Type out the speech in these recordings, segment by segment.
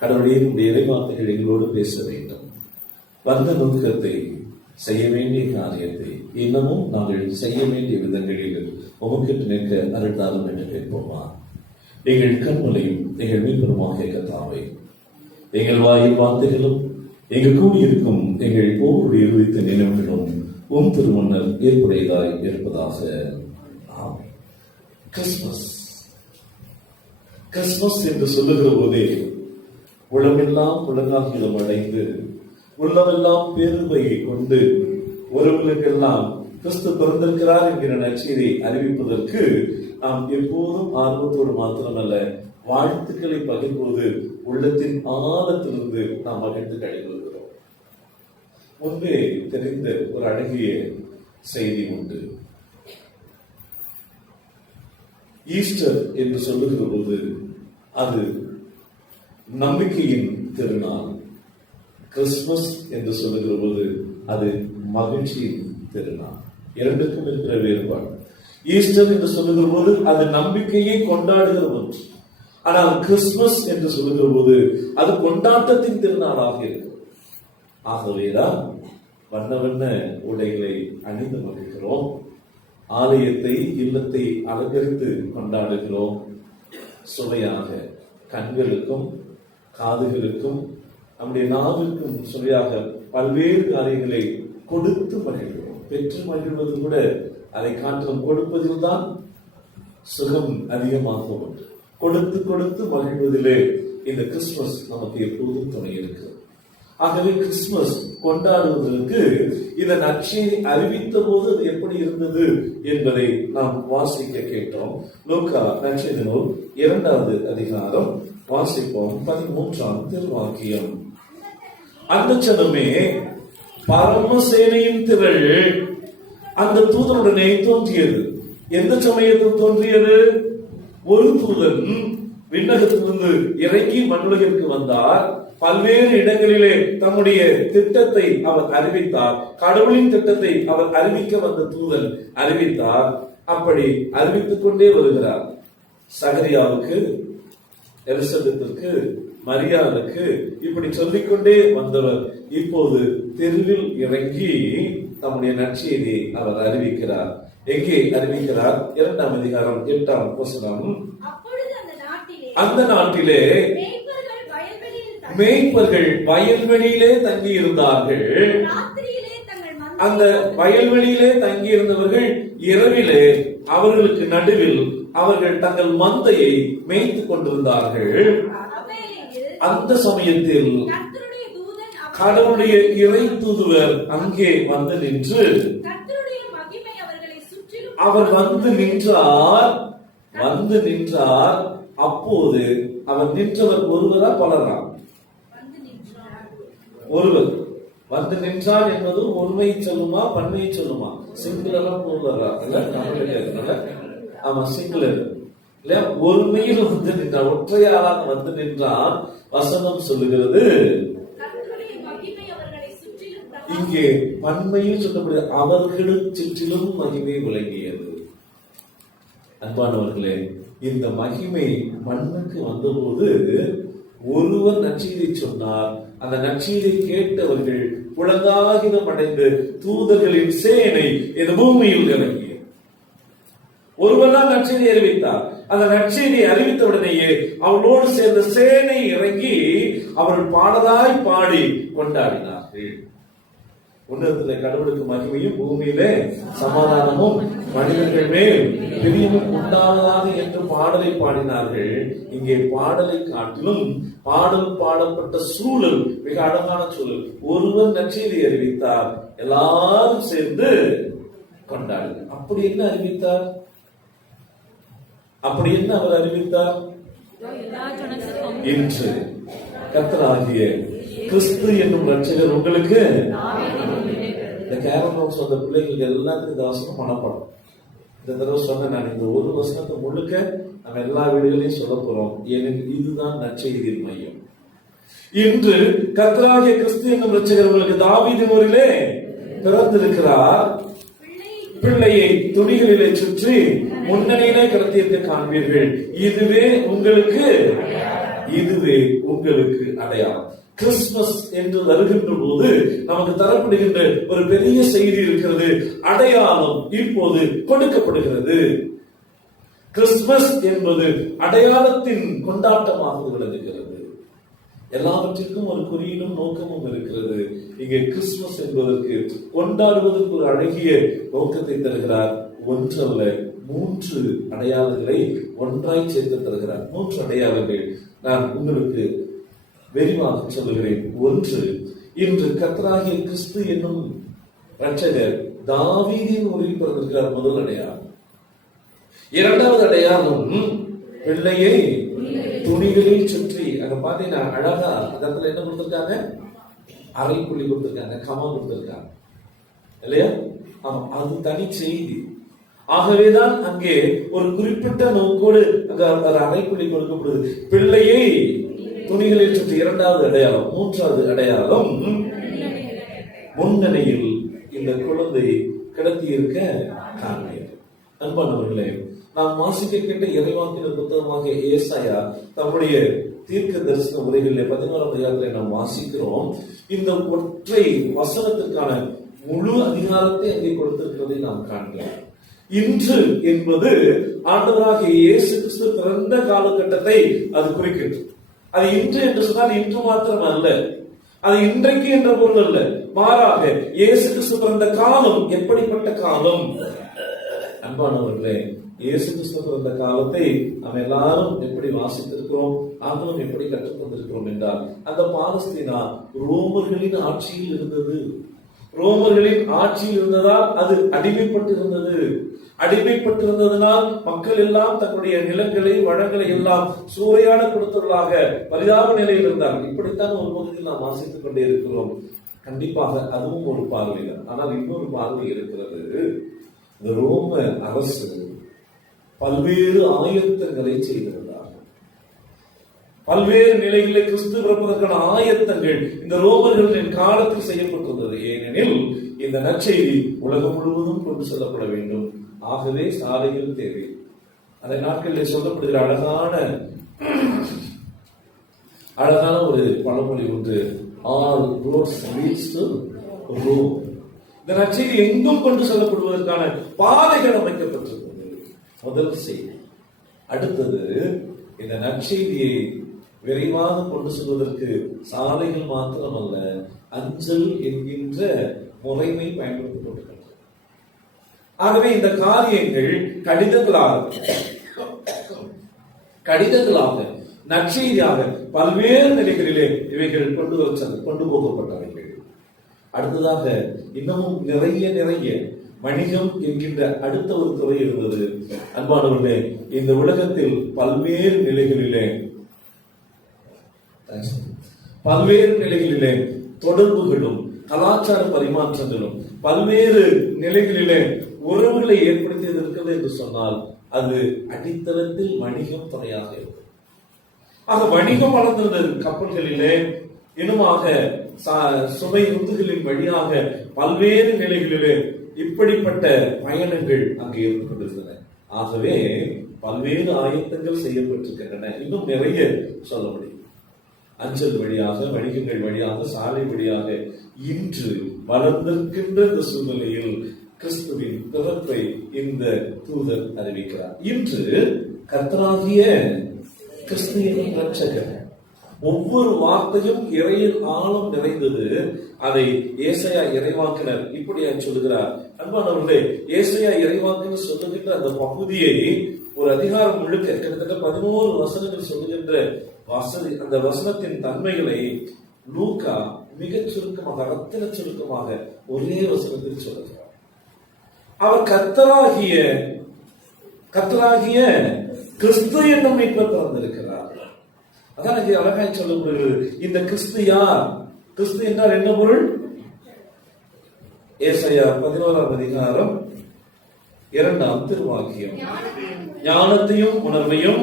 கடவுளின் இறைவார்த்தைகள் எங்களோடு பேச வேண்டும். வந்த நோக்கத்தை, செய்ய வேண்டிய காரியத்தை இன்னமும் நாங்கள் செய்ய வேண்டிய விதங்களில் உமக்கு நிற்க அருள்தாரும் என்று கேட்போமா? எங்கள் கண்மலையும் எங்கள் மீன்பெருமாக கர்த்தாவே, எங்கள் வாயில் வார்த்தைகளும் எங்கள் கூடியிருக்கும் எங்கள் ஒவ்வொரு இறுதித்த நினைவுகளும் உம் திருமுன்னர் ஏற்புடையதாய் இருப்பதாக. ஆமென். கிறிஸ்துமஸ் கிறிஸ்துமஸ் என்று சொல்லுகிற போதே உலகெல்லாம் உலகாகிலம் அடைந்து உள்ளமெல்லாம் பேருமையை கொண்டு ஒருவர்களுக்கெல்லாம் கிறிஸ்து பிறந்திருக்கிறார் என்கிற நற்செய்தியை அறிவிப்பதற்கு நாம் எப்போதும் ஆர்வத்தோடு மாத்திரமல்ல, வாழ்த்துக்களை பகிர்வது உள்ளத்தின் ஆழத்திலிருந்து நாம் மகிழ்ந்து கழிவுகிறோம். முன்பே தெரிந்த ஒரு அழகிய செய்தி உண்டு. ஈஸ்டர் என்று சொல்லுகிற போது அது நம்பிக்கையின் திருநாள். கிறிஸ்துமஸ் என்று சொல்லுகிற போது அது மகிழ்ச்சியின் திருநாள். இரண்டுக்கும் இருக்கிற வேறுபாடு. ஈஸ்டர் என்று சொல்லுகிற போது அது நம்பிக்கையை கொண்டாடுகிற ஒன்று. ஆனால் கிறிஸ்துமஸ் என்று சொல்லுகிற போது அது கொண்டாட்டத்தின் திருநாளாக இருக்கு. ஆகவேதான் வண்ண வண்ண உடைகளை அணிந்து மகிழ்கிறோம். ஆலயத்தை, இல்லத்தை அலங்கரித்து கொண்டாடுகிறோம். சுவையாக கண்களுக்கும் காதுகளுக்கும் நம்முடைய நாவிற்கும் சுவையாக பல்வேறு காரியங்களை கொடுத்து மகிழ்கிறோம். பெற்று மகிழ்வது கூட அதை காட்டிலும் கொடுப்பதில் தான் சுகம் அதிகமாக உண்டு. கொடுத்து கொடுத்து மகிழ்வதிலே இந்த கிறிஸ்துமஸ் நமக்கு எப்போதும் துணை இருக்கு. ஆகவே கிறிஸ்துமஸ் கொண்டாடுவதற்கு இதன் நற்செய்தி அறிவித்த போது அது எப்படி இருந்தது என்பதை நாம் வாசிக்க கேட்டோம். லூக்கா நற்செய்தி நூல் 2வது அதிகாரம் வாசிப்போம். 13ஆம் திருவாக்கியம். அந்த சனமே பரமசேனையின் திரள் அந்த தூதனுடனே தோன்றியது. எந்த சமயத்தில் தோன்றியது? ஒரு தூதன் விண்ணகத்திலிருந்து இறங்கி மண்ணுலகிற்கு வந்தார். பல்வேறு இடங்களிலே தம்முடைய திட்டத்தை அவர் அறிவித்தார். கடவுளின் திட்டத்தை அவர் அறிவிக்க வந்த தூதன் அறிவித்தார். அப்படி அறிவித்துக் கொண்டே வருகிறார். சகரியாவுக்கு, எலிசபெத்திற்கு, மரியாளுக்கு இப்படி சொல்லிக்கொண்டே வந்தவர் இப்போது தெருவில் இறங்கி தம்முடைய நற்செய்தியை அவர் அறிவிக்கிறார். எங்கே அறிவிக்கிறார்? 2ஆம் அதிகாரம் 8ஆம் வசனம். அந்த நாட்டிலே மேய்ப்பர்கள் வயல்வெளியிலே தங்கி இருந்தார்கள். அந்த வயல்வெளியிலே தங்கி இருந்தவர்கள் இரவிலே அவர்களுக்கு நடுவில் அவர்கள் தங்கள் மந்தையை மேய்த்துக் கொண்டிருந்தார்கள். அந்த சமயத்தில் கடவுளுடைய இறை தூதுவர் அங்கே வந்து நின்று, அவர் வந்து நின்றார். அப்போது அவர் நின்றவர் ஒருவரா பலரா? ஒருவர் வந்து நின்றார் என்பது ஒருமை சொல்லுமா பன்மையை சொல்லுமா? சிங்குலரா ஒருவரா? ஆமா, சிங்குலர் இல்லையா? ஒருமையில் வந்து நின்றார், ஒற்றையாளாக வந்து நின்றார். வசனம் சொல்லுகிறது இங்கே பன்மையில் சொல்லப்படுது, அவர்களுக்கு சுற்றிலும் மகிமை விளங்கியது. அன்பானவர்களே, இந்த மகிமை மண்ணுக்கு வந்தபோது ஒருவர் நற்செய்தியை சொன்னார். அந்த நற்செய்தியை கேட்டவர்கள் புலங்காகிதம் அடைந்து தூதர்களின் சேனை இந்த பூமியில் இறங்கியது. ஒருவர் தான் நற்செய்தி அறிவித்தார். அந்த நற்செய்தியை அறிவித்தவுடனேயே அவளோடு சேர்ந்த சேனை இறங்கி அவர்கள் பாடலாய் பாடி கொண்டாடினார்கள். உன்னதத்திலே கடவுளுக்கு மகிமையும் பூமியிலே சமாதானமும் மனிதர்கள் மேல் பிரியமும் உண்டாவதாக என்று பாடலை பாடினார்கள். இங்கே பாடலை காட்டிலும் பாடல் பாடப்பட்ட சூழல் மிக அழகான சூழல். ஒருவர் நற்செய்தி அறிவித்தார், எல்லாரும் சேர்ந்து கொண்டாடுங்க. அப்படி என்ன அறிவித்தார்? அப்படி என்ன அவர் அறிவித்தார்? இன்று கர்த்தராகிய கிறிஸ்து என்னும் ரட்சகர் உங்களுக்கு. இந்த கேரளம் சொந்த பிள்ளைகளுக்கு எல்லாத்துக்கும் இந்த வசனம் மனப்படும். இந்த தடவை சொன்ன நான் இந்த ஒரு வசனத்தை முழுக்க நம்ம எல்லா வீடுகளையும் சொல்ல போறோம். ஏனெனில் இதுதான் நற்செய்தியின் மையம். இன்று கர்த்தராகிய கிறிஸ்து என்னும் ரட்சகர் உங்களுக்கு தாவீதின் ஊரிலே பிறந்திருக்கிறார். பிள்ளையை துணிகளிலே சுற்றி முன்னணியிலே கடத்தியிருக்க காண்பீர்கள். இதுவே உங்களுக்கு இதுவே உங்களுக்கு அடையாளம். கிறிஸ்துமஸ் என்று வருகின்ற போது நமக்கு தரப்படுகின்ற ஒரு பெரிய செய்தி இருக்கிறது. அடையாளம் இப்போது கொடுக்கப்படுகிறது. கிறிஸ்துமஸ் என்பது அடையாளத்தின் கொண்டாட்டமாக விளங்குகிறது. எல்லாவற்றிற்கும் ஒரு குறியீடும் நோக்கமும் இருக்கிறது. இங்கே கிறிஸ்துமஸ் என்பதற்கு கொண்டாடுவதற்கு ஒரு அழகிய நோக்கத்தை தருகிறார். ஒன்றல்ல 3 அடையாளங்களை ஒன்றாய் சேர்த்து தருகிறார். 3 அடையாளங்கள் நான் உங்களுக்கு விரிவாக சொல்லுகிறேன். ஒன்று, இன்று கர்த்தராகிய கிறிஸ்து என்னும் இரட்சகர் தாவீதின் ஊரில் பிறந்திருக்கிறார். முதல் அடையாளம். இரண்டாவது அடையாளம், பிள்ளையை துணிகளில் சுற்றி. அங்க பாத்தீங்கன்னா அழகா அந்த இடத்துல என்ன கொடுத்திருக்காங்க? அரைப்புள்ளி கொடுத்திருக்காங்க, கமா கொடுத்திருக்காங்க இல்லையா? அது தனி செய்தி. ஆகவேதான் அங்கே ஒரு குறிப்பிட்ட நோக்கோடு அங்க அரைப்புள்ளி கொடுக்கப்படுது. பிள்ளையை துணிகளில் சுற்றி இரண்டாவது அடையாளம். மூன்றாவது அடையாளம், முன்னணியில் இந்த குழந்தை கிடத்தி இருக்க காண்பீர். அன்பானவர்களே, நாம் வாசிக்க கேட்ட இறைவாக்கின புத்தகமாக ஏசாயா தம்முடைய தீர்க்க தரிசன உரைகளில் 11ஆம் அதிகாரத்தில் நாம் வாசிக்கிறோம். இந்த ஒற்றை வசனத்திற்கான முழு அதிகாரத்தை அங்கே கொடுத்திருக்கிறதை நாம் காண்கிறோம். இன்று என்பது ஆண்டவராகிய இயேசு கிறிஸ்து பிறந்த காலகட்டத்தை அது குறிக்கிறது. அது இன்று என்று சொன்னால் இன்று மாத்திரம் அல்ல, அது இன்றைக்கு என்ற பொருள் அல்ல. மாறாக இயேசு கிறிஸ்து பிறந்த காலம் எப்படிப்பட்ட காலம்? அன்பானவர்களே, இயேசு கிறிஸ்து பிறந்த காலத்தை நாம் எல்லாரும் எப்படி வாசித்திருக்கிறோம், நாங்களும் எப்படி கற்றுக்கொண்டிருக்கிறோம் என்றால், அந்த பாலஸ்தீனா ரோமர்களின் ஆட்சியில் இருந்தது. ரோமர்களின் ஆட்சியில் இருந்ததால் அது அடிமைப்பட்டு இருந்தது. அடிமைப்பட்டிருந்ததனால் மக்கள் எல்லாம் தன்னுடைய நிலங்களை வளங்களை எல்லாம் சூறையாட கொடுத்தவர்களாக பரிதாப நிலையில் இருந்தார்கள். இப்படித்தான் ஒரு பகுதியில் நாம் வாசித்துக் கொண்டே இருக்கிறோம். கண்டிப்பாக அதுவும் ஒரு பார்வை தான். ஆனால் இன்னொரு பார்வை இருக்கிறது. இந்த ரோம அரசு பல்வேறு ஆயத்தங்களை செய்திருந்தார்கள். பல்வேறு நிலைகளில் கிறிஸ்து பிறப்பதற்கான ஆயத்தங்கள் இந்த ரோமர்களின் காலத்தில் செய்யப்பட்டிருந்தது. ஏனெனில் இந்த நற்செய்தி உலகம் முழுவதும் கொண்டு செல்லப்பட வேண்டும். ஆகவே சாலைகள் தேவை. அந்த நாட்களில் சொல்லப்படுகிற அழகான ஒரு பழமொழி ஒன்று, all roads leads to Rome. இந்த நற்செய்தி எங்கும் கொண்டு செல்லப்படுவதற்கான பாதைகள் அமைக்கப்பட்டிருக்கிறது. முதல் செய்தி. அடுத்தது, இந்த நற்செய்தியை விரைவாக கொண்டு செல்வதற்கு சாலைகள் மாத்திரமல்ல, அஞ்சல் என்கின்ற முறைமை பயன்படுத்தப்பட்டிருக்கிறது. ஆகவே இந்த காரியங்கள் கடிதங்களாக நற்செய்தியாக பல்வேறு நிலைகளிலே இவைகள் கொண்டு போகப்பட்டவைகள். அடுத்ததாக இன்னமும் நிறைய வணிகம் என்கின்ற அடுத்த ஒரு துறை இருந்தது. அன்பானவர்களே, இந்த உலகத்தில் பல்வேறு நிலைகளிலே தொடர்புகளும் கலாச்சார பரிமாற்றங்களும் பல்வேறு நிலைகளிலே உறவுகளை ஏற்படுத்தியது இருக்கிறது என்று சொன்னால் அது அடித்தளத்தில் வணிகம் துறையாக இருக்கும். ஆக வணிகம் வளர்ந்திருந்தது. கப்பல்களிலே இன்னுமாக சுமை உந்துகளின் வழியாக பல்வேறு நிலைகளிலே இப்படிப்பட்ட பயணங்கள் அங்கே இருந்து கொண்டிருந்தன. ஆகவே பல்வேறு ஆயத்தங்கள் செய்யப்பட்டிருக்கின்றன. இன்னும் நிறைய சொல்ல முடியும். அஞ்சல் வழியாக, வணிகங்கள் வழியாக, சாலை வழியாக இன்று வளர்ந்திருக்கின்ற இந்த சூழ்நிலையில் கிறிஸ்துவின் பிறப்பை இந்த தூதர் அறிவிக்கிறார். இன்று கர்த்தராகிய கிறிஸ்து என்னும் இரட்சகர். ஒவ்வொரு வார்த்தையும் இறையில் ஆழம் நிறைந்தது. அதை ஏசாயா இறைவாக்கினர் இப்படியா சொல்லுகிறார். அன்பானவர்களே, ஏசாயா இறைவாக்கினர் சொல்லுகின்ற அந்த பகுதியை ஒரு அதிகாரம் முழுக்க கிட்டத்தட்ட 11 வசனங்கள் சொல்லுகின்ற அந்த வசனத்தின் தன்மைகளை லூக்கா மிகச் சுருக்கமாக, ரத்தின சுருக்கமாக ஒரே வசனத்தில் சொல்லுகிறார். அவர் கர்த்தராகிய கிறிஸ்து என்னும் மீட்பர் பிறந்திருக்கிறார். அதான் இங்கே அழகாய் சொல்லப்படுகிறது. இந்த கிறிஸ்து யார்? கிறிஸ்து என்றால் என்ன பொருள்? ஏசாயா 11ஆம் அதிகாரம் 2ஆம் திருவாக்கியம், ஞானத்தையும் உணர்வையும்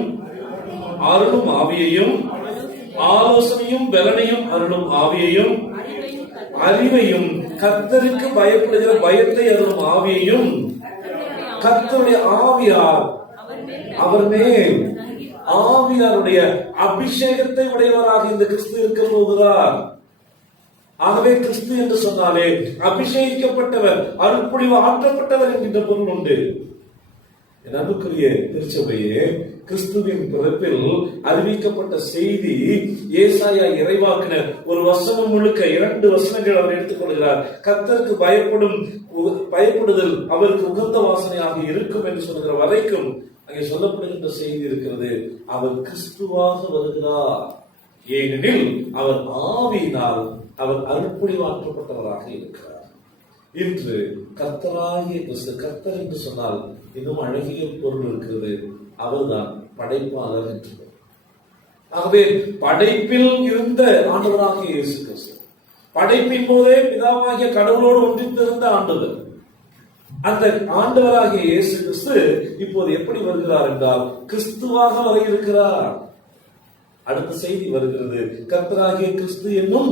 அருளும் ஆவியையும், ஆலோசனையும் பலனையும் அருளும் ஆவியையும், அறிவையும், கர்த்தருக்கு பயப்படுகிற பயத்தை அருளும் ஆவியையும், கர்த்தருடைய ஆவியார் அவர் மேல் ஆவியாருடைய அபிஷேகத்தை உடையவராக இந்த கிறிஸ்து இருக்க போகிறார். ஆகவே கிறிஸ்து என்று சொன்னாலே அபிஷேகிக்கப்பட்டவர், அருள்பொழிவு ஆற்றப்பட்டவர் என்கின்ற பொருள் உண்டு. என் அன்புக்குரிய திருச்சபையே, கிறிஸ்துவின் பிறப்பில் அறிவிக்கப்பட்ட செய்தி ஏசாயா இறைவாக்கினர் ஒரு வசனம் முழுக்க 2 வசனங்கள் அவர் எடுத்துக்கொள்கிறார். கர்த்தருக்கு பயப்படுதல் அவருக்கு உகந்த வாசனையாக இருக்கும் என்று சொல்கிற வரைக்கும் அங்கே சொல்லப்படுகின்ற செய்தி இருக்கிறது. அவர் கிறிஸ்துவாக வருகிறார், ஏனெனில் அவர் ஆவியினால் அவர் அருள்பொழிவாற்றப்பட்டவராக இருக்கிறார். இன்று கர்த்தராகிய கிறிஸ்து, கர்த்தர் என்று சொன்னால் இன்னும் அழகிய பொருள் இருக்கிறது, அவர்தான் படைப்பாளர் என்று. ஆகவே படைப்பில் இருந்த ஆண்டவராகிய இயேசு கிறிஸ்து, படைப்பின் போதே பிதாவாகிய கடவுளோடு ஒன்றித்திருந்த ஆண்டவர், அந்த ஆண்டவராகிய இயேசு கிறிஸ்து இப்போது எப்படி வருகிறார் என்றால் கிறிஸ்துவாக வர இருக்கிறார். அடுத்த செய்தி வருகிறது, கர்த்தராகிய கிறிஸ்து என்னும்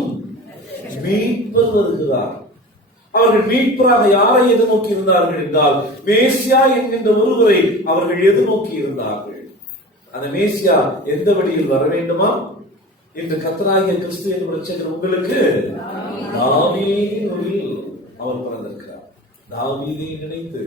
மீட்பர் வருகிறார். அவர்கள் மீட்பராக யாரை எதிர்நோக்கி இருந்தார்கள் என்றால் மேசியா என்கின்ற ஒருவரை அவர்கள் எதிர்நோக்கி இருந்தார்கள். அந்த மேசியா எந்த வழியில் வர வேண்டுமா? இன்று கர்த்தராகிய கிறிஸ்து என்று ரட்சகர் உங்களுக்கு தாவீதின் வழியில் அவர் பிறந்திருக்கிறார். தாவீதை நினைத்து,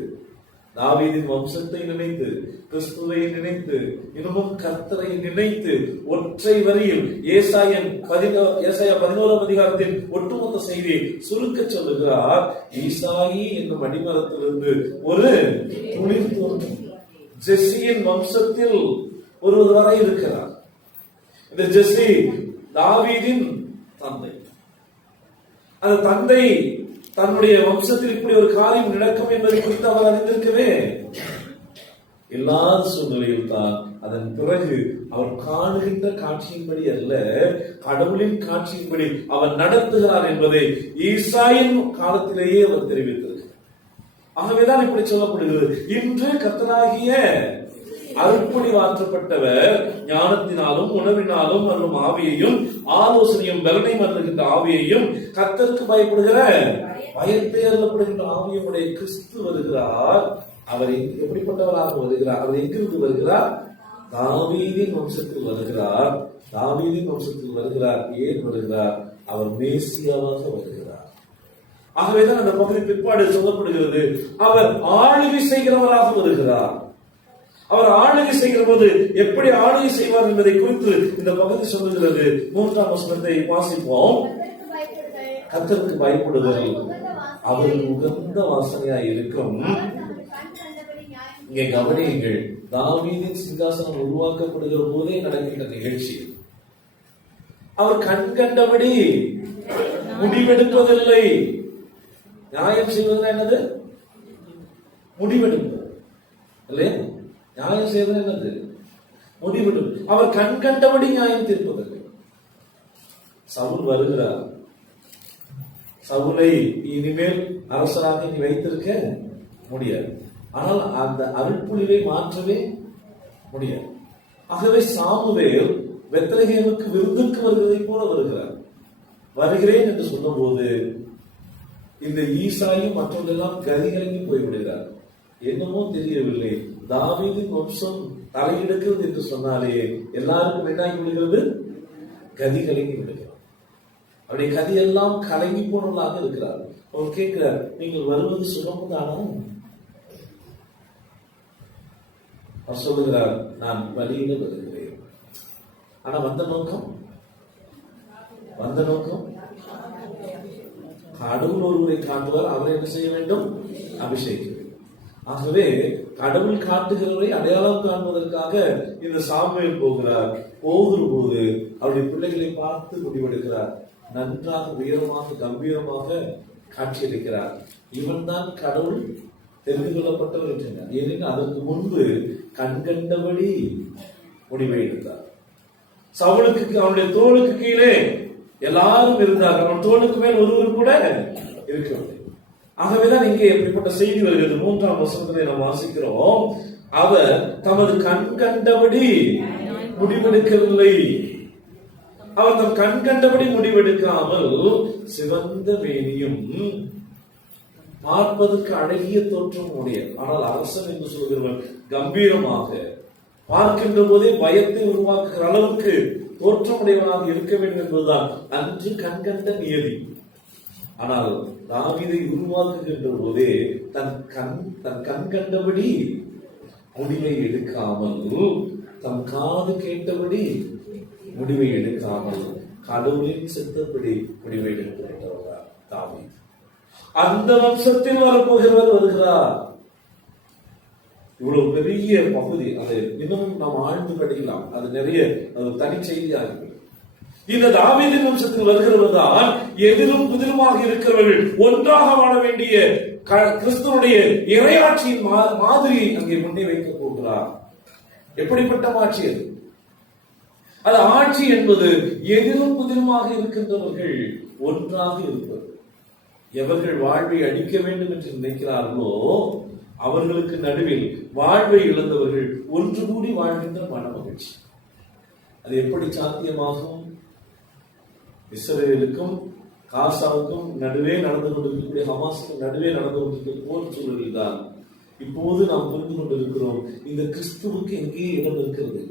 தாவீதின் வம்சத்தை நினைத்து, கிறிஸ்துவை நினைத்து, இன்னமும் கர்த்தரை நினைத்து ஒற்றை வரியில் ஏசாயா 11ஆம் அதிகாரத்தின் ஒட்டுமொத்த செய்தியை சுருக்க சொல்லுகிறார். ஈசாயி என்னும் அடிமரத்திலிருந்து ஒரு துளிர் தோன்றும், ஜெஸ்ஸியின் வம்சத்தில் ஒருவர் வர இருக்கிறார். இந்த ஜெஸ்ஸி தாவீதின் தந்தை. அந்த தந்தை தன்னுடைய வம்சத்தில் இப்படி ஒரு காரியம் நடக்கும் என்பதை குறித்து அவர் அறிந்திருக்கவே இல்லாத சூழ்நிலையில் தான் அதன் பிறகு அவர் காணுகின்ற காட்சியின்படி அல்ல, கடவுளின் காட்சியின்படி அவர் நடத்துகிறார் என்பதை ஈசாயின் காலத்திலேயே அவர் தெரிவித்திருக்கிறார். ஆகவேதான் இப்படி சொல்லப்படுகிறது. இன்று கர்த்தராகிய அருள்பொழிவாற்றப்பட்டவர் ஞானத்தினாலும் உணவினாலும் வரும் ஆவியையும் ஆலோசனையும் பலனையும் வருகின்ற ஆவியையும் கர்த்தருக்கு பயப்படுகிற பயத்தை அருளப்படுகின்ற ஆவியுடைய கிறிஸ்து வருகிறார். அவர் எப்படிப்பட்டவராக வருகிறார்? அவர் எங்கிருந்து வருகிறார்? தாவீதின் வம்சத்தில் வருகிறார். தாவீதின் வம்சத்தில் வருகிறார். ஏன் வருகிறார்? அவர் மேசியாவாக வருகிறார். ஆகவேதான் அந்த பகுதி பிற்பாடு சொல்லப்படுகிறது, அவர் ஆளுகை செய்கிறவராக வருகிறார். அவர் ஆளுகை செய்கிற போது எப்படி ஆளுகை செய்வார் என்பதை குறித்து இந்த பகுதி சொல்லுகிறது. 3ஆம் வசனத்தை வாசிப்போம். கர்த்தருக்கு பயப்படுதல் அவருக்கு உகந்த வாசனையாய் இருக்கும். இங்கே கவனியுங்கள், தாவீதின் சிங்காசனம் உருவாக்கப்படுகிற போதே நடக்கின்ற நிகழ்ச்சி. அவர் கண் கண்டபடி முடிவெடுப்பதில்லை. நியாயம் செய்வதுனா என்னது? முடிவெடுப்பது இல்லையா? நியாயம் செய்வது என்னது? முடிவெடும். அவர் கண் கண்டபடி நியாயம் தீர்ப்பதில்லை. சவுல் வருகிறார். சவுலை இனிமேல் அரசராக நீ வைத்திருக்க முடியாது. ஆனால் அந்த அருள்பொழிவை மாற்றவே முடியாது. ஆகவே சாமுவேல் பெத்லகேமுக்கு விருந்துக்கு வருவதை போல வருகிறார். வருகிறேன் என்று சொன்ன போது இந்த ஈசாயும் மற்றவர்களெல்லாம் கதிகலங்கி போய்விடுகிறார். என்னமோ தெரியவில்லை, தாவீதின் வம்சம் தலையெடுக்கிறது என்று சொன்னாலே எல்லாருக்கும் என்னாகி விடுகிறது? கதி கலங்கி விடுகிறார். அவருடைய கதியெல்லாம் கலங்கி போனவர்களாக இருக்கிறார். அவர் கேட்கிறார், நீங்கள் வருவது சுகம்தானா? அவர் சொல்லுகிறார், நான் வழியில வருகிறேன். ஆனா வந்த நோக்கம் கடவுள் ஒருவரை காட்டுவார், அவரை என்ன செய்ய வேண்டும்? அபிஷேகிக்க. ஆகவே கடவுள் காட்டுகிறவரை அடையாளம் காண்பதற்காக இந்த சாமுவேல் போகிறார். போகிற போது அவருடைய பிள்ளைகளை பார்த்து முடிவெடுக்கிறார். நன்றாக உயரமாக கம்பீரமாக காட்சியளிக்கிறார். இவன் தான் கடவுள் தெரிந்து கொள்ளப்பட்டவர் என்றார். ஏனெனில் அதற்கு முன்பு கண்கண்டபடி முடிவை எடுத்தார். சவுலுக்கு அவனுடைய தோளுக்கு கீழே எல்லாரும் இருந்தார்கள், அவன் தோளுக்கு மேல் ஒருவர் கூட இருக்கவில்லை. ஆகவேதான் இங்கே எப்படிப்பட்ட செய்தி வருகிறது? 3ஆம் வசனத்திலே நாம் வாசிக்கிறோம், அவர் தமது கண் கண்டபடி முடிவெடுக்கவில்லை. அவர் தம் கண் கண்டபடி முடிவெடுக்காமல் சிவந்த மேனியும் பார்ப்பதற்கு அழகிய தோற்றம் உடைய, ஆனால் அரசன் என்று சொல்கிறவன் கம்பீரமாக பார்க்கின்ற போதே பயத்தை உருவாக்குகிற அளவுக்கு தோற்றமுடையவனாக இருக்க வேண்டும் என்பதுதான் அன்று கண்கண்ட நியதி. ஆனால் தாவீதை உருவாக்குகின்ற போதே தன் கண் கண்டபடி முடிவை எடுக்காமல், தன் காது கேட்டபடி முடிவை எடுக்காமல், கடவுளின் சித்தப்படி முடிவை எடுத்துவிட்டவர் தாவீது. அந்த வம்சத்தில் வரப்போகிறவர் வருகிறார். இவ்வளவு பெரிய பகுதி, அதை இன்னும் நாம் ஆழ்ந்து படிக்கலாம். அது நிறைய தனி செய்தியாக. இந்த தாவீதின் வம்சத்தில் வருகிறவர் தான் எதிரும் புதிருமாக இருக்கிறவர்கள் ஒன்றாக வாழ வேண்டிய கிறிஸ்துவனுடைய இறையாட்சியின் மாதிரி அங்கே முன்னே வைக்கப் போகிறார். எப்படிப்பட்ட ஆட்சி அது? அது ஆட்சி என்பது எதிரும் புதிருமாக இருக்கின்றவர்கள் ஒன்றாக இருப்பது. எவர்கள் வாழ்வை அழிக்க வேண்டும் என்று நினைக்கிறார்களோ அவர்களுக்கு நடுவில் வாழ்வை இழந்தவர்கள் ஒன்று கூடி வாழ்கின்ற மன மகிழ்ச்சி. அது எப்படி சாத்தியமாகும்? இஸ்ரேலுக்கும் காசாவுக்கும் நடுவே நடந்து கொண்டிருக்கக்கூடிய ஹமாஸுக்கும் நடுவே நடந்து கொண்டிருக்கிற போர் சூழலில் தான் இப்போது நாம் புரிந்து கொண்டிருக்கிறோம் இந்த கிறிஸ்துவுக்கு எங்கே இடம் இருக்கிறது.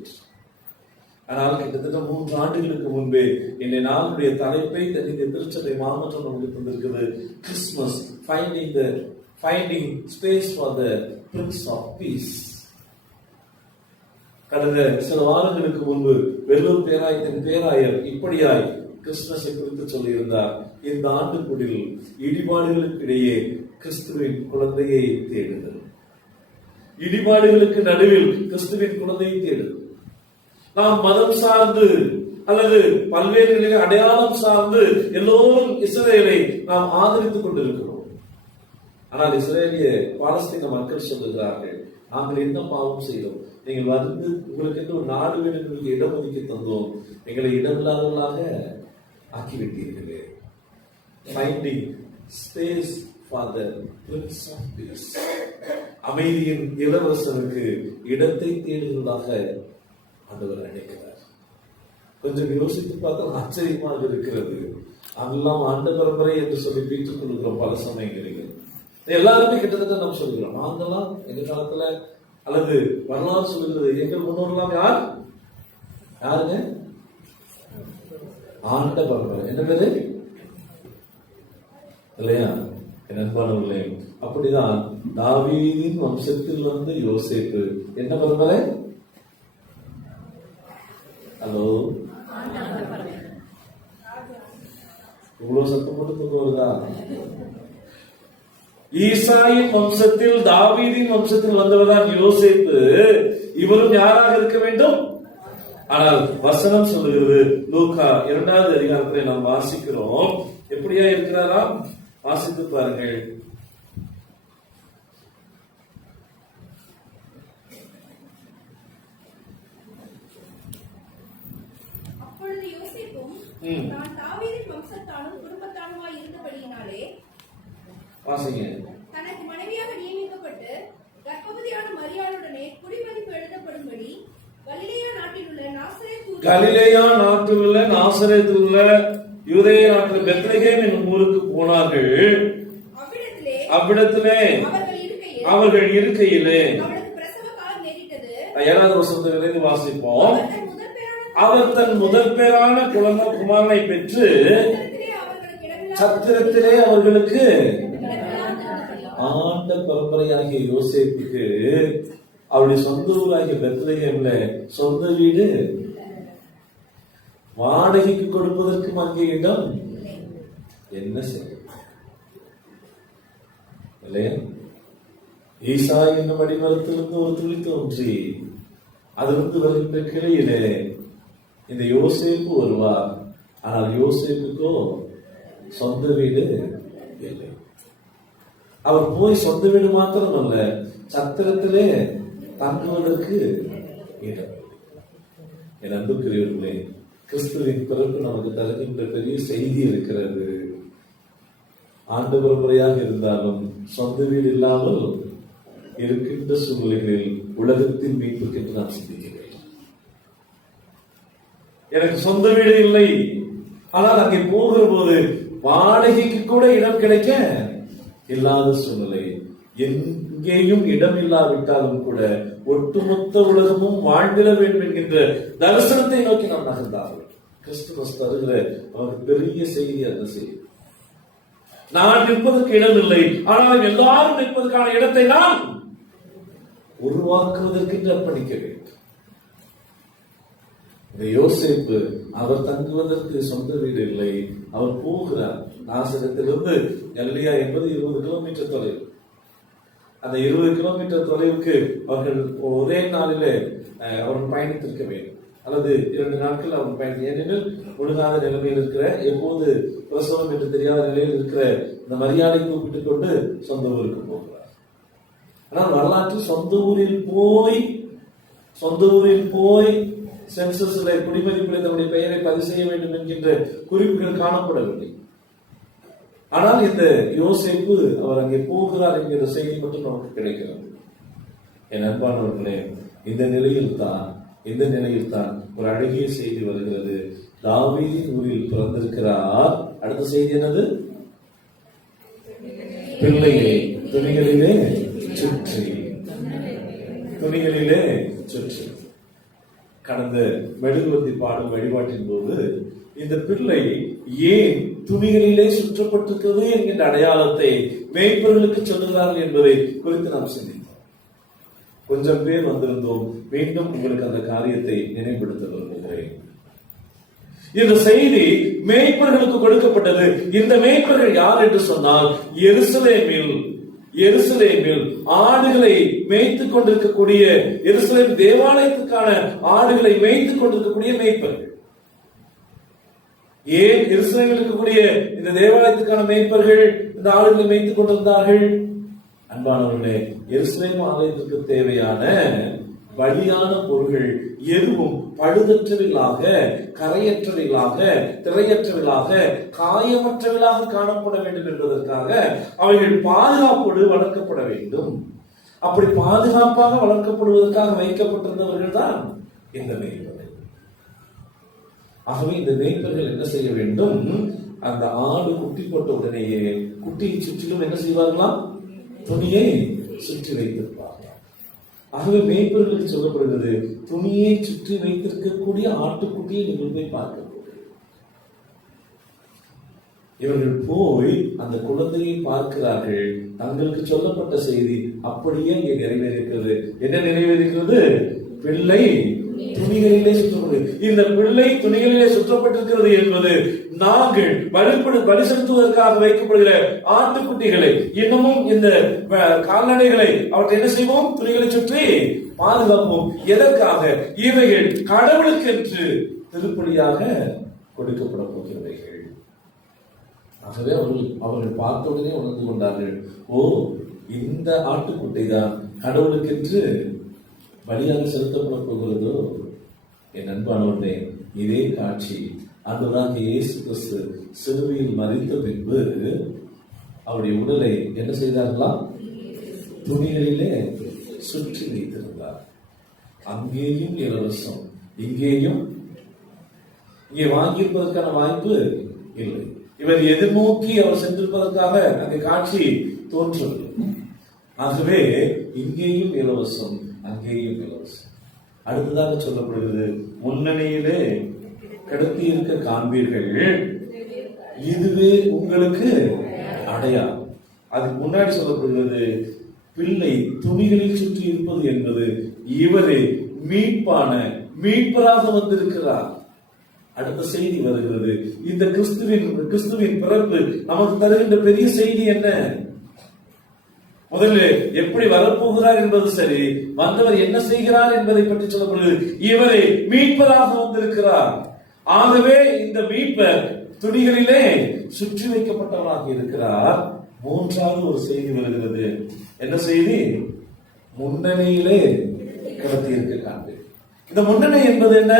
ஆனால் கிட்டத்தட்ட 3 ஆண்டுகளுக்கு முன்பே இந்த நாளுடைய தலைப்பை இந்த திருச்சபை மாமன்றம் நமக்கு தந்திருக்கிறது. Christmas finding space for the Prince of Peace. கடந்த சில வாரங்களுக்கு முன்பு வெள்ளூர் பேராயத்தின் பேராயர் இப்படியாய் கிறிஸ்துமஸை குறித்து சொல்லியிருந்தார். இந்த ஆண்டுக்குடில் இடிபாடுகளுக்கு இடையே கிறிஸ்துவின் குழந்தையை தேடுதல். இடிபாடுகளுக்கு நடுவில் கிறிஸ்துவின் குழந்தையை தேடுதல். நாம் மதம் சார்ந்து அல்லது பல்வேறு நிலையில் அடையாளம் சார்ந்து எல்லோரும் இஸ்ரேலை நாம் ஆதரித்துக் கொண்டிருக்கிறோம். ஆனால் இஸ்ரேலிய பாலஸ்தீன மக்கள் சொல்லுகிறார்கள், நாங்கள் என்ன பாவம் செய்தோம்? நீங்கள் வந்து உங்களுக்கு என்று ஒரு நாடு வேண்டுகளுக்கு இடம் ஒதுக்கி தந்தோம், எங்களை இடமில்லாதவர்களாக ஆக்கிவிட்டீர்களே. Finding space for the Prince of Peace. அமைதியின் இளவரசனுக்கு இடத்தை தேடுவதாக ஆண்டவர் நினைக்கிறார். கொஞ்சம் யோசித்து பார்த்தால் ஆச்சரியமாக இருக்கிறது. அதெல்லாம் ஆண்ட பரம்பரை என்று சொல்லி பீற்றுக் கொள்கிறோம் பல சமயங்களில். எல்லாருமே கிட்டத்தட்ட நாம் சொல்கிறோம், நாங்கெல்லாம் எங்க காலத்துல அல்லது வரலாறு சொல்கிறது எங்கள் முன்னோர்களாம் யாருங்க? ஆண்ட பரம்பரை. என்ன பேரு இல்லையா என் அன்பானவர்களே? அப்படிதான் தாவீதின் வம்சத்தில் வந்து யோசேப்பு என்ன பரம்பரை? ஹலோ, இவ்வளவு சத்தம் போட்டு தூக்கம் வருதா? ஈசாயின் வம்சத்தில் தாவீதின் வம்சத்தில் வந்தவர்தான் யோசேப்பு. இவரும் யாராக இருக்க வேண்டும்? ஆனால் வசனம் சொல்லுகிறது, லூக்கா 2வது அதிகாரத்தில் நாம் வாசிக்கிறோம். எப்படியா இருக்கிறாராம்? வாசித்து பாருங்கள். அப்பொழுது யோசேப்பும் நான் தாவீதின் வம்சத்தானும் குடும்பத்தானுமாய் இருந்தபடியினாலே வாசிங்க. தனக்கு மனைவியாக நியமிக்கப்பட்டு கர்ப்பவதியான மரியாளுடனே குடிமதிப்பு எழுதப்படும்படி கலிலேயா நாட்டில் உள்ள நாசரேத்தில் உள்ள யூதேயா நாட்டில் பெத்லகேம் என்னும் ஊருக்கு போனார்கள். அவ்விடத்திலே அவர்கள் இருக்கையிலே பிரசவ காலம் நேரிட்டது. 7வது வசனத்திலிருந்து வாசிப்போம். அவர் தன் முதல் பேரான குமாரனை பெற்று சத்திரத்திலே அவர்களுக்கு ஆண்ட பரம்பரையாகிய யோசேப்புக்கு அவருடைய சொந்த ஊராகிய பெத்லகேம்ல சொந்த வீடு வாடகைக்கு கொடுப்பதற்கும் அங்கே இடம் என்ன செய்யும் இல்லையா? ஈசா என்னும் அடிமரத்திலிருந்து ஒரு துளி தோன்றி அதிலிருந்து வருகின்ற கிளையிலே இந்த யோசேப்பு வருவார். ஆனால் யோசேப்புக்கோ சொந்த வீடு இல்லை. அவர் போய் சொந்த வீடு மாத்திரம் அல்ல, சத்திரத்திலே தங்குவதற்கு இடம். என் அன்புக்குரியவர்களே, கிறிஸ்துவின் பிறப்பு நமக்கு தருகின்ற பெரிய செய்தி இருக்கிறது. ஆண்டு பரம்பரையாக இருந்தாலும் சொந்த வீடு இல்லாமல் இருக்கின்ற சூழ்நிலைகளில் உலகத்தின் மீட்புக்கு என்று நாம் சிந்திக்க வேண்டும். எனக்கு சொந்த வீடு இல்லை, ஆனால் அங்கே போகிற போது வாடகைக்கு கூட இடம் கிடைக்க இல்லாத சூழ்நிலை. எங்கேயும் இடம் இல்லாவிட்டாலும் கூட ஒட்டுமொத்த உலகமும் வாழ்ந்திட வேண்டும் என்கின்ற தரிசனத்தை நோக்கி நாம் நகர்ந்தார்கள். கிறிஸ்துமஸ் தருகிற அவருக்கு பெரிய செய்தி அந்த செய்தி. நான் நிற்பதற்கு இடம் இல்லை, ஆனால் எல்லாரும் நிற்பதற்கான இடத்தை நான் உருவாக்குவதற்கு அர்ப்பணிக்க வேண்டும். யோசேப்பு அவர் தங்குவதற்கு சொந்த வீடு இல்லை. அவர் போகிறார். நாசரத்திலிருந்து கலிலேயா என்பது 20 கிலோமீட்டர் தொலைவு. அந்த 20 கிலோமீட்டர் தொலைவுக்கு அவர்கள் ஒரே நாளிலே அவர்கள் பயணித்திருக்க வேண்டும், அல்லது 2 நாட்கள் அவர் பயணம். ஏனெனில் ஒழுங்காத நிலைமையில் இருக்கிற, எப்போது பிரசவம் என்று தெரியாத நிலையில் இருக்கிற இந்த மரியாதை கூப்பிட்டுக் கொண்டு சொந்த ஊருக்கு போகிறார். ஆனால் வரலாற்றில் சொந்த ஊரில் போய் சென்சஸ்ல குடிமதிப்பில் தன்னுடைய பெயரை பதிவு செய்ய வேண்டும் என்கின்ற குறிப்புகள் காணப்படவில்லை. ஆனால் இந்த யோசேப்பு அவர் அங்கே போகிறார் என்கிற செய்தி மட்டும் நமக்கு கிடைக்கிறது. என் அன்பானவர்களே, இந்த நிலையில் தான் ஒரு அழகிய செய்தி வருகிறது. தாவீதின் ஊரில் பிறந்திருக்கிறார். அடுத்த செய்தி என்னது? பிள்ளையை துணிகளிலே சுற்றி. கடந்த மெழுகுவர்த்தி பாடும் வழிபாட்டின் போது இந்த பிள்ளை ஏன் துணிகளிலே சுற்றப்பட்டிருக்கிறது என்கின்ற அடையாளத்தை மேய்ப்பர்களுக்கு சொல்லுகிறார்கள் என்பதை குறித்து நாம் சிந்தித்தோம். கொஞ்சம் பேர் வந்திருந்தோம். மீண்டும் உங்களுக்கு அந்த காரியத்தை நினைவுபடுத்த விரும்புகிறேன். இந்த செய்தி மேய்ப்பர்களுக்கு கொடுக்கப்பட்டது. இந்த மேய்ப்பர்கள் யார் என்று சொன்னால், எருசலேமில் ஆடுகளை மேய்த்துக் கொண்டிருக்கக்கூடிய, எருசலேம் தேவாலயத்துக்கான ஆடுகளை மேய்த்துக் கொண்டிருக்கக்கூடிய மேய்ப்பர்கள். ஏன் எருசலேமில் இருக்கக்கூடிய இந்த தேவாலயத்துக்கான மேய்ப்பர்கள் இந்த ஆடுகளை மேய்த்துக் கொண்டிருந்தார்கள்? அன்பானவர்களே, எருசலேம் ஆலயத்திற்கு தேவையான பலியான பொருள்கள் எதுவும் பழுதற்றவைகளாக, கரையற்றவைகளாக, திரையற்றவைகளாக, காயமற்றவைகளாக காணப்பட வேண்டும் என்பதற்காக அவைகள் பாதுகாப்போடு வளர்க்கப்பட வேண்டும். அப்படி பாதுகாப்பாக வளர்க்கப்படுவதற்காக வைக்கப்பட்டிருந்தவர்கள் தான் இந்த மேய்ப்பர்கள். ஆகவே இந்த மேய்ப்பர்கள் என்ன செய்ய வேண்டும்? அந்த ஆடு குட்டி போட்ட உடனேயே குட்டியை சுற்றிலும் என்ன செய்வார்களாம்? துணியை சுற்றி வைத்திருப்பார்கள். ஆகவே மேய்ப்பர்களுக்கு சொல்லப்படுகிறது, துணியை சுற்றி வைத்திருக்கக்கூடிய ஆட்டுக்குட்டியை நீங்கள் போய் பார்க்க. இவர்கள் போய் அந்த குழந்தையை பார்க்கிறார்கள். தங்களுக்கு சொல்லப்பட்ட செய்தி அப்படியே இங்கே நிறைவேறிக்கிறது. என்ன நிறைவேறிக்கிறது? பிள்ளை துணிகளிலே சுற்றப்படுகிறது. இந்த பிள்ளை துணிகளிலே சுற்றப்பட்டிருக்கிறது என்பது நாங்கள் பலி செலுத்துவதற்காக வைக்கப்படுகிற ஆட்டுக்குட்டிகளை, இன்னமும் இந்த கால்நடைகளை அவற்றை என்ன செய்வோம்? துணிகளை சுற்றி பாதுகாப்போம். எதற்காக? இவைகள் கடவுளுக்கென்று திருப்பலியாக கொடுக்கப்பட போகிறவைகள். ஆகவே அவர்கள் பார்த்த உடனே உணர்ந்து கொண்டார்கள், ஓ, இந்த ஆட்டுக்குட்டை தான் கடவுளுக்கென்று பலியாக செலுத்தப்பட போகிறதோ. என் அன்பானவர்களே, இதே காட்சி அன்றுதான் இயேசு கிறிஸ்து சிலுவையில் மரித்த பின்பு அவருடைய உடலை என்ன செய்தார்களாம்? துணிகளிலே சுற்றி வைத்திருந்தார். அங்கேயும் இலவசம், இங்கேயும். இங்கே வாங்கியிருப்பதற்கான வாய்ப்பு இல்லை. இவர் எதிர்நோக்கி அவர் சென்றிருப்பதற்காக அந்த காட்சி தோன்றவில்லை. ஆகவே இங்கேயும் இலவசம், அங்கேயும் இலவசம். அடுத்ததாக சொல்லப்படுகிறது, முன்னணியிலே கடத்தி இருக்க காண்பீர்கள், இதுவே உங்களுக்கு அடையாளம். அதுக்கு முன்னாடி சொல்லப்படுகிறது, பிள்ளை துணிகளில் சுற்றி இருப்பது என்பது இவரே மீட்பராக வந்திருக்கிறார். அடுத்த செய்தி வருகிறது. இந்த கிறிஸ்துவின் பிறப்பு நமக்கு தருகின்ற பெரிய செய்தி என்ன? முதல்ல எப்படி வரப்போகிறார் என்பது சரி, வந்தவர் என்ன செய்கிறார் என்பதை பற்றி சொல்லப்படுகிறது. இவரை மீட்பராக வந்திருக்கிறார். ஆகவே இந்த மீட்பர் துணிகளிலே சுற்றி வைக்கப்பட்டவராக இருக்கிறார். மூன்றாவது ஒரு செய்தி வருகிறது. என்ன செய்தி? முன்னணியிலே கடத்தி இருக்க காண்பு. இந்த முன்னணி என்பது என்ன?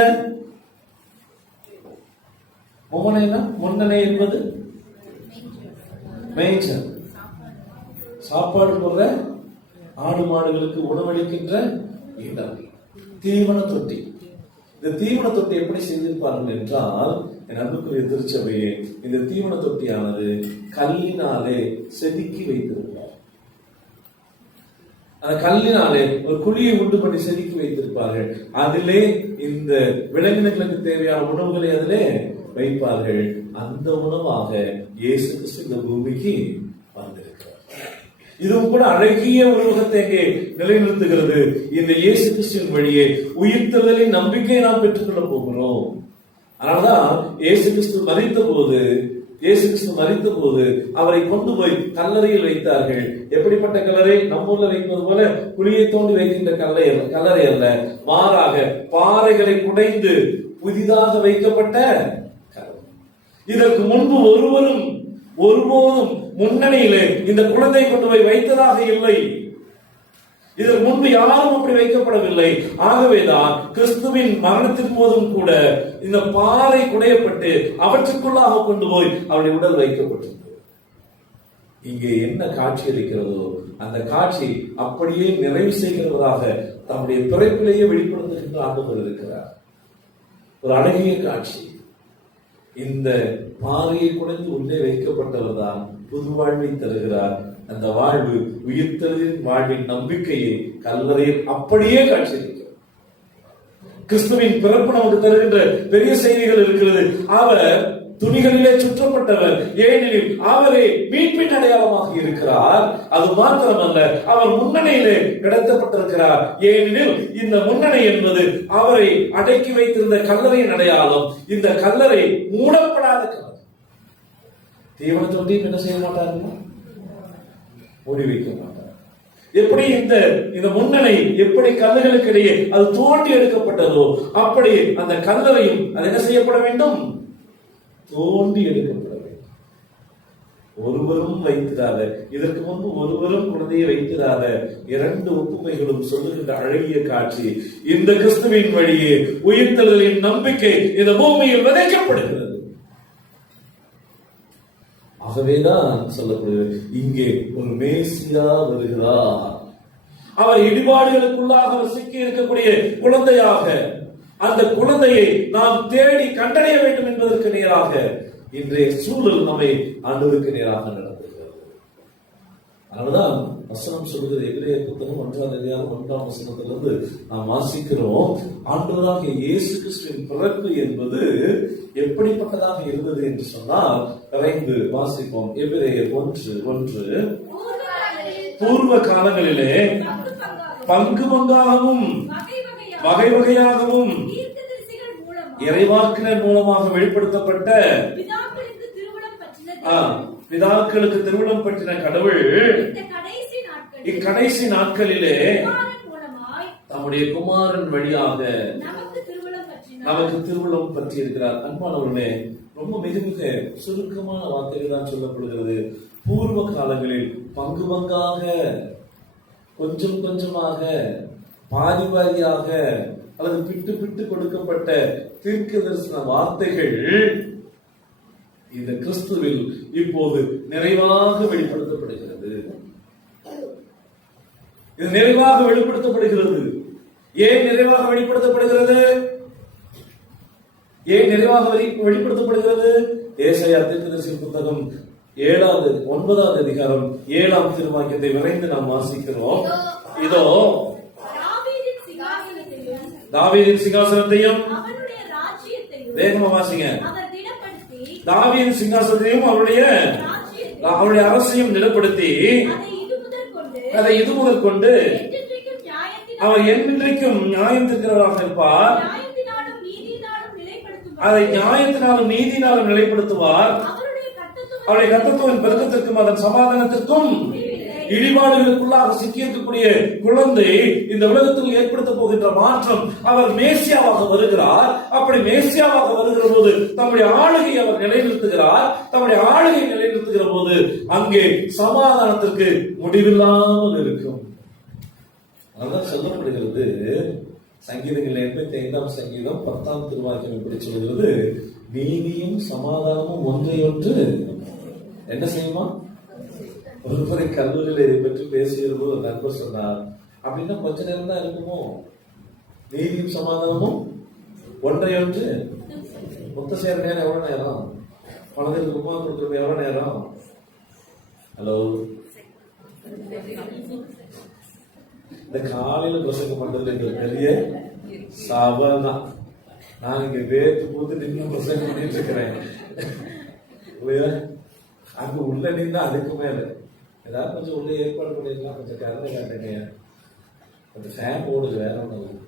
முன்னணி என்பது மேய்ச்சல், சாப்பாடு போடுற ஆடு மாடுகளுக்கு உணவளிக்கின்ற இடம், தீவன தொட்டி. இந்த தீவன தொட்டி எப்படி செய்திருப்பார்கள் என்றால், என் அன்புக்குரிய திருச்சபையே, இந்த தீவன தொட்டியானது கல்லினாலே செதுக்கி வைத்திருப்பார். அந்த கல்லினாலே ஒரு குழியை உண்டு பண்ணி செதுக்கி வைத்திருப்பார்கள். அதிலே இந்த விலங்கினங்களுக்கு தேவையான உணவுகளை அதிலே வைப்பார்கள். அந்த உணவாக இயேசு கிறிஸ்து இந்த பூமிக்கு வந்திருக்கிறார். இதுவும் கூட அழகிய உருவகத்தை இங்கே நிலைநிறுத்துகிறது. இந்த இயேசு கிறிஸ்துவின் வழியே உயிர்த்தெழுதலின் நம்பிக்கையை நாம் பெற்றுக்கொள்ள போகிறோம். அதனால்தான் இயேசு கிறிஸ்து மரித்த போது அவரை கொண்டு போய் கல்லறையில் வைத்தார்கள். எப்படிப்பட்ட கல்லறை? நம்ம ஊர்ல வைப்பது போல குழியை தோண்டி வைக்கின்ற கல்லறை அல்ல, மாறாக பாறைகளை குடைந்து புதிதாக வைக்கப்பட்ட கல்லறை. இதற்கு முன்பு ஒருபோதும் முன்னணியிலே இந்த குழந்தை கொண்டு போய் வைத்ததாக இல்லை. இதற்கு முன்பு யாரும் அப்படி வைக்கப்படவில்லை. ஆகவேதான் கிறிஸ்துவின் மரணத்தின் போதும் கூட இந்த பாறை குடையப்பட்டு அவற்றுக்குள்ளாக கொண்டு போய் அவருடைய உடல் வைக்கப்பட்டது. இங்கே என்ன காட்சி இருக்கிறதோ அந்த காட்சி அப்படியே நிறைவு செய்கிறவராக தம்முடைய பிறப்பிலேயே வெளிப்படுத்துகின்ற ஆண்டவர் இருக்கிறார். ஒரு அழகிய காட்சி. இந்த பாறையை குடைந்து உள்ளே வைக்கப்பட்டவர் தான் புது வாழ்வை தருகிறார். அந்த வாழ்வு உயிர்த்தெழுதலின் வாழ்வின் நம்பிக்கையை கல்லறையில் அப்படியே காட்சியளிக்கிறது. கிறிஸ்துவின் பிறப்பு நமக்கு தருகின்ற பெரிய செய்திகள் இருக்கிறது. அவர் துணிகளிலே சுற்றப்பட்டவர், ஏனெனில் அவரே மீட்பின் அடையாளமாக இருக்கிறார். அது மாத்திரமல்ல, அவர் முன்னணியிலே கிடத்தப்பட்டிருக்கிறார். ஏனெனில் இந்த முன்னணி என்பது அவரை அடக்கி வைத்திருந்த கல்லறையின் அடையாளம். இந்த கல்லறை மூடப்படாத கல்லறை. தீவன தொட்டியும் என்ன செய்ய மாட்டார்கள்? மூடி வைக்க மாட்டார். எப்படி இந்த முன்னணி எப்படி கல்லுகளுக்கு இடையே அது தோண்டி எடுக்கப்பட்டதோ அப்படி அந்த கல்லறையும் அது என்ன செய்யப்பட வேண்டும்? தோண்டி எடுக்கப்பட வேண்டும். ஒருவரும் வைத்திராத, இதற்கு முன்பு ஒருவரும் குழந்தையை வைத்திராத இரண்டு ஒப்புமைகளும் சொல்லுகின்ற அழகிய காட்சி. இந்த கிறிஸ்துவின் வழியே உயிர்த்தெழுதலின் நம்பிக்கை இந்த பூமியில் விதைக்கப்படுகிறது. ஆகவேதான் சொல்லப்படுகிறது, இங்கே ஒரு மேசியா வருகிறார். அவர் இடிபாடுகளுக்குள்ளாக அவர் சிக்கி இருக்கக்கூடிய குழந்தையாக, அந்த குழந்தையை நாம் தேடி கண்டறிய வேண்டும் என்பதற்கு நேராக இன்றைய சூழல் நம்மை ஆண்டவருக்கு நேராக நடத்துகிறது. அதனால்தான் வசனம் சொல்கிறது, எபிரேயர் புத்தகம் 1:1 வசனத்திலிருந்து நாம் வாசிக்கிறோம். ஆண்டவராகிய இயேசு கிறிஸ்துவின் பிறப்பு என்பது எப்படிப்பட்டதாக இருந்தது என்று சொன்னால் விரைந்து வாசிப்போம். எபிரேயர் 1:1 பூர்வ காலங்களிலே பங்கு பங்காகவும் வகை வகையாகவும் இறைவாக்கினர் மூலமாக வெளிப்படுத்தப்பட்ட பிதாக்களுக்கு திருவுளம் பற்றின கடவுள் இக்கடைசி நாட்களிலே தம்முடைய குமாரன் வழியாக நமக்கு திருவுளம் பற்றி இருக்கிறார். அன்பானவர்களே, ரொம்ப மிக மிக சுருக்கமான வார்த்தைகள் தான் சொல்லப்படுகிறது. பூர்வ காலங்களில் பங்கு பங்காக, கொஞ்சம் கொஞ்சமாக, பாதி பாதியாக அல்லது பிட்டு பிட்டு கொடுக்கப்பட்ட தீர்க்க தரிசன வார்த்தைகள் இந்த கிறிஸ்துவில் இப்போது நிறைவாக வெளிப்படுத்தப்படுகிறது. இது நிறைவாக வெளிப்படுத்தப்படுகிறது. ஏன் நிறைவாக வெளிப்படுத்தப்படுகிறது? ஏன் நிறைவாக வெளிப்படுத்தப்படுகிறது? ஏசாயா தீர்க்கதரிசி புத்தகம் 9வது அதிகாரம் 7ஆம் திருவாக்கியத்தை விரைந்து நாம் வாசிக்கிறோம். இதோ தாவீதின் சிங்காசனத்தையும் வேகமா வாசிங்க. தாவீதின் சிங்காசனத்தையும் அவருடைய அரசையும் நிலைப்படுத்தி அதை இது முதல் கொண்டு அவர் என்றைக்கும் நியாயம் தீர்க்கிறவராக இருப்பார். அதை நியாயத்தினாலும் நீதினாலும் நிலைப்படுத்துவார். அவருடைய கர்த்தத்துவம் பெருக்கத்திற்கும் அதன் சமாதானத்திற்கும் இடிபாடுகளுக்குள்ளாக சிக்கியிருக்கக்கூடிய குழந்தை இந்த உலகத்தில் ஏற்படுத்த போகின்ற மாற்றம், அவர் மேசியாவாக வருகிறார். அப்படி மேசியாவாக வருகிற போது தம்முடைய ஆளுகையை அவர் நிலைநிறுத்துகிறார். தம்முடைய ஆளுகையை நிலைநிறுத்துகிற போது அங்கே சமாதானத்திற்கு முடிவில்லாமல் இருக்கும். அதான் சொல்லப்படுகிறது. சங்கீதங்கள் 85ஆம் சங்கீதம் 10ஆம் திருவாக்கியம் இப்படி சொல்கிறது, நீதியும் சமாதானமும் ஒன்றையொன்று என்ன செய்யுமா? ஒருமுறை கல்லூரியில் இதை பற்றி பேசுகிற போது ஒரு நண்பர் சொன்னார், அப்படின்னா கொஞ்ச நேரம் தான் இருக்குமோ? நீதியும் சமாதானமும் ஒன்றையொன்று மொத்த சேர நேரம் எவ்வளவு நேரம்? குழந்தைகளுக்கு உமா கொடுக்குறது எவ்வளவு நேரம்? ஹலோ, இந்த காலையில பிரசங்கம் பண்றதுல எங்களுக்கு பெரிய சபதான். நான் இங்க வேத்து போட்டு நின்று பிரசங்கம் பண்ணிட்டு இருக்கிறேன். அங்க உள்ள நின்று அதுக்கு மேல ஏதாவது கொஞ்சம் உள்ள ஏற்பாடு பண்ணிருக்கலாம், கொஞ்சம் கருணை காட்டுங்க. அந்த ஃபேன் ஓடுது, வேற ஒன்றும்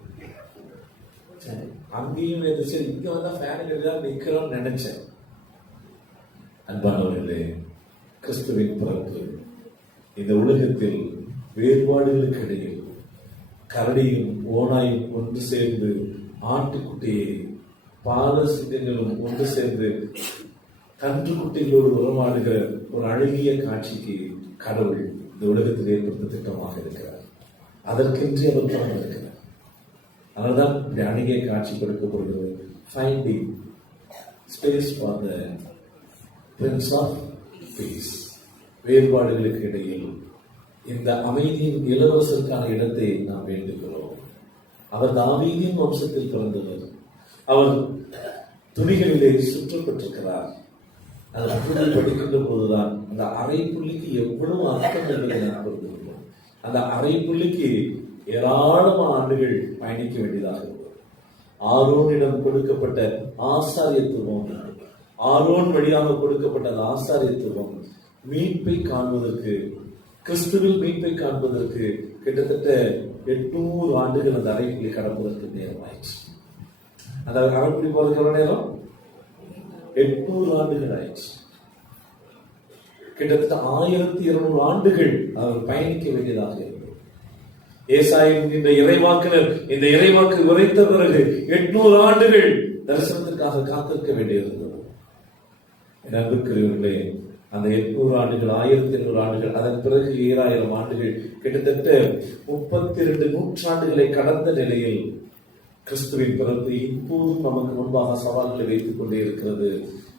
அங்கேயும் சரி இங்க வந்தா ஃபேனுக்கு எல்லாம் நிக்கிறோம்னு நினைச்சேன். அன்பானவர்களே, கிறிஸ்துவின் பிறப்பு இந்த உலகத்தில் வேறுபாடுகளுக்கு இடையில் கரடியும் ஓனாயும் ஒன்று சேர்ந்து ஆட்டுக்குட்டியை பாலசிங்கங்களும் ஒன்று சேர்ந்து கன்றுக்குட்டிகளோடு உறவாடுகிற ஒரு அழகிய காட்சிக்கு கடவுள் இந்த உலகத்தில் ஏற்படுத்த திட்டமாக இருக்கிறார். அதற்கென்று அவர் இருக்கிறார். அதனால்தான் இப்படி அழகிய காட்சி கொடுக்கப்படுகிறது. Finding space for the prince of peace. வேறுபாடுகளுக்கு இடையில் இந்த அமைதியின் இளவரசருக்கான இடத்தை நாம் வேண்டுகிறோம். அவர் தாவீதின் வம்சத்தில் பிறந்தவர். அவர் துணிகளிலே சுற்றப்பட்டிருக்கிறார். அதை படிக்கின்ற போதுதான் அந்த அரை புள்ளிக்கு எவ்வளவு அர்த்தம் என்பதை நாம் புரிந்துள்ளோம். அந்த அரை புள்ளிக்கு ஏராளமான ஆண்டுகள் பயணிக்க வேண்டியதாக இருக்கும். ஆரோனிடம் கொடுக்கப்பட்ட ஆசாரியத்துவம், ஆரோன் வழியாக கொடுக்கப்பட்ட அந்த ஆசாரியத்துவம் மீட்பை காண்பதற்கு, கிறிஸ்துவில் மீட்பை காண்பதற்கு கிட்டத்தட்ட 800 ஆண்டுகள் அந்த அரைப்புள்ளி கடப்பதற்கு நேரம் ஆயிடுச்சு. அந்த அரைப்புள்ளி போறதுக்கு எவ்வளவு நேரம்? 800 ஆண்டுகள் ஆயிடுச்சு. கிட்டத்தட்ட 1200 ஆண்டுகள் அவர் பயணிக்க வேண்டியதாக இருந்தது. ஏசாயின் இந்த இறைவாக்கினர் இந்த இறைவாக்கு உரைத்த பிறகு 800 ஆண்டுகள் தரிசனத்திற்காக காத்திருக்க வேண்டியிருந்தது. அன்புக்குரியவர்களே, அந்த 800 ஆண்டுகள் 1200 ஆண்டுகள், அதன் பிறகு 7000 ஆண்டுகள், கிட்டத்தட்ட 32 நூற்றாண்டுகளை கடந்த நிலையில் கிறிஸ்துவின் பிறப்பு இப்போதும் நமக்கு முன்பாக சவால்களை வைத்துக் கொண்டே இருக்கிறது.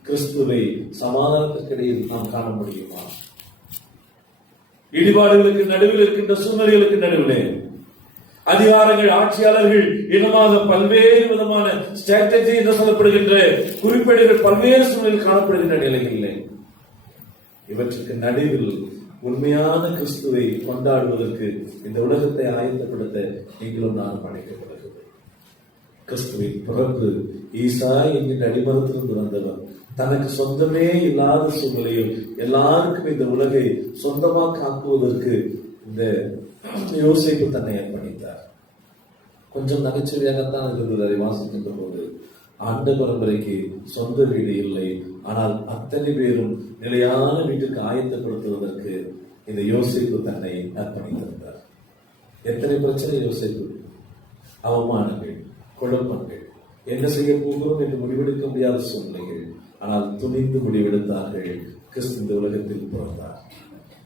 கிறிஸ்துவை சமாதானத்திற்கிடையில் நாம் காண முடியுமா? இடிபாடுகளுக்கு நடுவில் இருக்கின்ற சூழ்நிலைகளுக்கு நடுவிலே அதிகாரங்கள், ஆட்சியாளர்கள் இனமாக பல்வேறு விதமான ஸ்ட்ராட்டஜி என்று சொல்லப்படுகின்ற குறிப்பேடுகள் பல்வேறு சூழ்நிலையில் காணப்படுகின்ற நிலைகளிலே இவற்றுக்கு நடுவில் உண்மையான கிறிஸ்துவை கொண்டாடுவதற்கு இந்த உலகத்தை ஆயத்தப்படுத்த நீங்களும் நான் படைக்கப்படுகிறது. கிறிஸ்துவின் பிறப்பு ஈசா என்கின்ற அடிமரத்திலிருந்து வந்தவர் தனக்கு சொந்தமே இல்லாத சூழ்நிலையில் எல்லாருக்கும் இந்த உலகை சொந்தமாக ஆக்குவதற்கு இந்த யோசேப்பு தன்னை அர்ப்பணித்தார். கொஞ்சம் நகைச்சுவையாகத்தான் இருந்தது அதை வாசிக்கின்ற போது. ஆண்ட பரம்பரைக்கு சொந்த வீடு இல்லை, ஆனால் அத்தனை பேரும் நிலையான வீட்டுக்கு ஆயத்தப்படுத்துவதற்கு இந்த யோசேப்பு தன்னை அர்ப்பணித்திருந்தார். எத்தனை பிரச்சனை யோசேப்பு! அவமானங்கள், குழப்பங்கள், என்ன செய்ய போகிறோம் என்று முடிவெடுக்க முடியாத சூழ்நிலைகள். ஆனால் துணிந்து முடிவெடுத்தார்கள். கிறிஸ்து இந்த உலகத்தில் பிறந்தார்.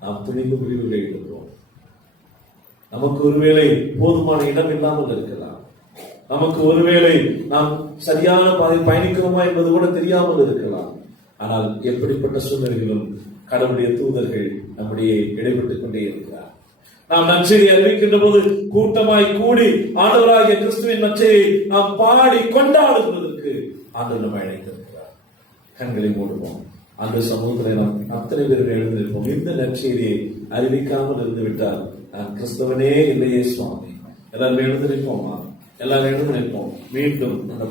நாம் துணிந்து முடிவுகளை எடுக்கிறோம். நமக்கு ஒருவேளை போதுமான இடம் இல்லாமல் இருக்கலாம். நமக்கு ஒருவேளை நாம் சரியான பாதையில் பயணிக்கிறோமா என்பது கூட தெரியாமல் இருக்கலாம். ஆனால் எப்படிப்பட்ட சூழ்நிலைகளும் கடவுளுடைய தூதர்கள் நம்முடைய இடைப்பட்டுக் கொண்டே இருக்கிறார். நாம் நற்செய்தி அறிவிக்கின்ற போது கூட்டமாய் கூடி ஆண்டவராகிய கிறிஸ்துவின் நற்செய்தியை நாம் பாடி கொண்டாடுவதற்கு ஆண்டவர் நம்மை அழைத்திருக்கிறார். கண்களை மூடுவோம். அந்த சமூகத்தில் நாம் அத்தனை பேரும் எழுந்திருப்போம். இந்த நற்செய்தியை அறிவிக்காமல் இருந்து விட்டால் நான் கிறிஸ்தவனே இல்லையே சுவாமி. எல்லாரும் எழுந்திருப்போமா? எல்லாரும் எழுந்திருப்போம். மீண்டும்